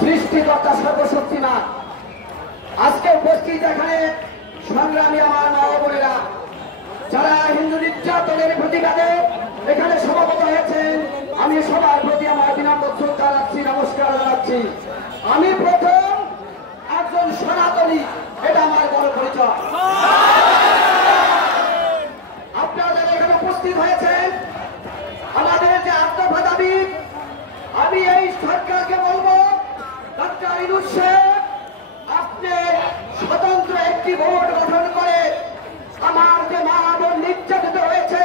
সৃষ্টিকর্তা সর্বশক্তিমান। আজকে উপস্থিত এখানে সংগ্রামী আমার মা বোনেরা, যারা হিন্দু নির্যাতনের প্রতিবাদে এখানে সমাবেত হয়েছেন, আমি সবার প্রতি আমার বিনম্র শ্রদ্ধা জানাচ্ছি, নমস্কার জানাচ্ছি। আমি প্রথম একজন সনাতনী, এটা আমার বড় পরিচয়। আপনারা এখানে উপস্থিত হয়েছেন, আমাদের যে আত্মভা দাবি, আমি এই সরকারকে বলবো, ডক্টর ইউনূস সাহেব, আপনি স্বতন্ত্র একটি বোর্ড গঠন করে আমার যে মা বোন নির্যাতিত হয়েছে,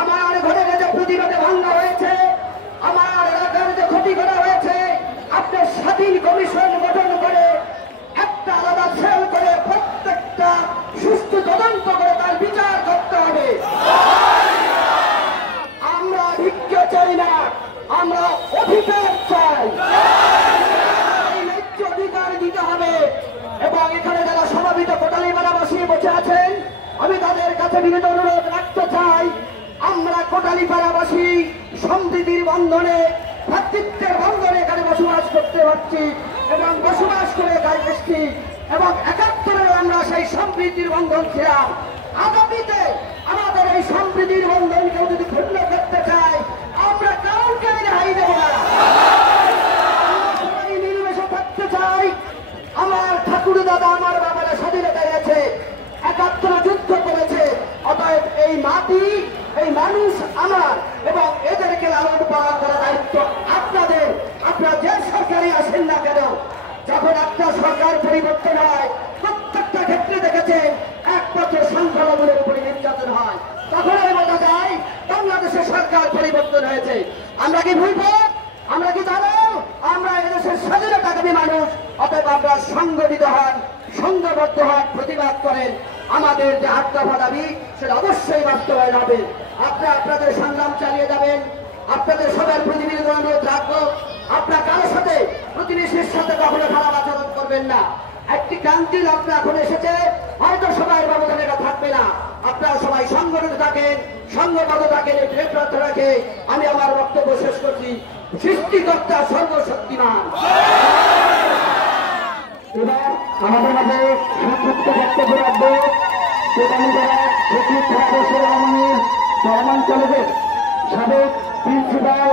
আমার ঘরে যে প্রতিবাদে ভাঙ্গা হয়েছে, আমার এলাকার যে ক্ষতি করা হয়েছে, আপনি স্বাধীন কমিশন গঠন করে একটা আলাদা সেল করে প্রত্যেকটা সুষ্ঠু তদন্ত করে তার বিচার করতে হবে। আমরা ভিক্ষা চাই না, আমরা অধিকার চাই। এই ন্যায্য অধিকার দিতে হবে। এবং এখানে যারা সমাবেত কোটালীপাড়াবাসী বসে আছেন, আমি তাদের কাছে বিনীত অনুরোধ রাখতে চাই, আমরা কোটালীপাড়াবাসী সম্প্রীতির বন্ধনে, ভ্রাতৃত্বের বন্ধনে এখানে বসবাস করতে পারছি এবং বসবাস করে এসছি, এবং ৭১ আমরা সেই সম্প্রীতির বন্ধন ছিলাম। আগামীতে আমাদের এই সম্প্রীতির বন্ধন কেউ যদি ক্ষুণ্ণ করতে চায়, আমরা কাউকে রেহাই দেব না। সবাই মিলেমিশে থাকতে চাই। আমার ঠাকুর দাদা, আমার বাবারা স্বাধীনতা গেছে, ৭১ যুদ্ধ করেছে। অতএব এই মাটি, এই মানুষ আমার, এবং এদেরকে লালন পালন করার দায়িত্ব আপনাদের। আপনারা যে সরকারই আসেন না কেন, যখন আপনার সরকার পরিবর্তন হয়, প্রত্যেকটা ক্ষেত্রে দেখেছেন একমাত্র সংখ্যালঘুদের উপরে নির্যাতন হয়, তখনই বোঝা যায় বাংলাদেশের সরকার পরিবর্তন হয়েছে। আমরা কি ভুলব? আমরা কি জানো আমরা এদেশের স্বাধীনতাকামী মানুষ? অতএব আমরা সংগঠিত হন, সংঘবদ্ধ হন, প্রতিবাদ করেন। আমাদের যে ৮ দফা দাবি, সেটা অবশ্যই বাস্তবায়ন হবে। আপনারা আপনাদের সংগ্রাম চালিয়ে যাবেন। আপনাদের সবার প্রতিনিধি অনুরোধ রাখবো, আপনারা কারোর সাথে, প্রতিবেশীর সাথে কখনো খারাপ আচরণ করবেন না। একটি ক্রান্তির লগ্ন এখন এসেছে, হয়তো সবাই ব্যবধান এটা থাকবে না। আপনারা সবাই সংগঠিত থাকেন, সংঘবদ্ধ থাকেন, এই প্রেক্ষাপট রাখে আমি আমার বক্তব্য শেষ করছি। সৃষ্টিকর্তা সর্বশক্তিমান। এবার আমাদের মাঝে সংক্ষিপ্ত বক্তব্য রাখবো চেয়ারম্যান কলেজের সাবেক প্রিন্সিপাল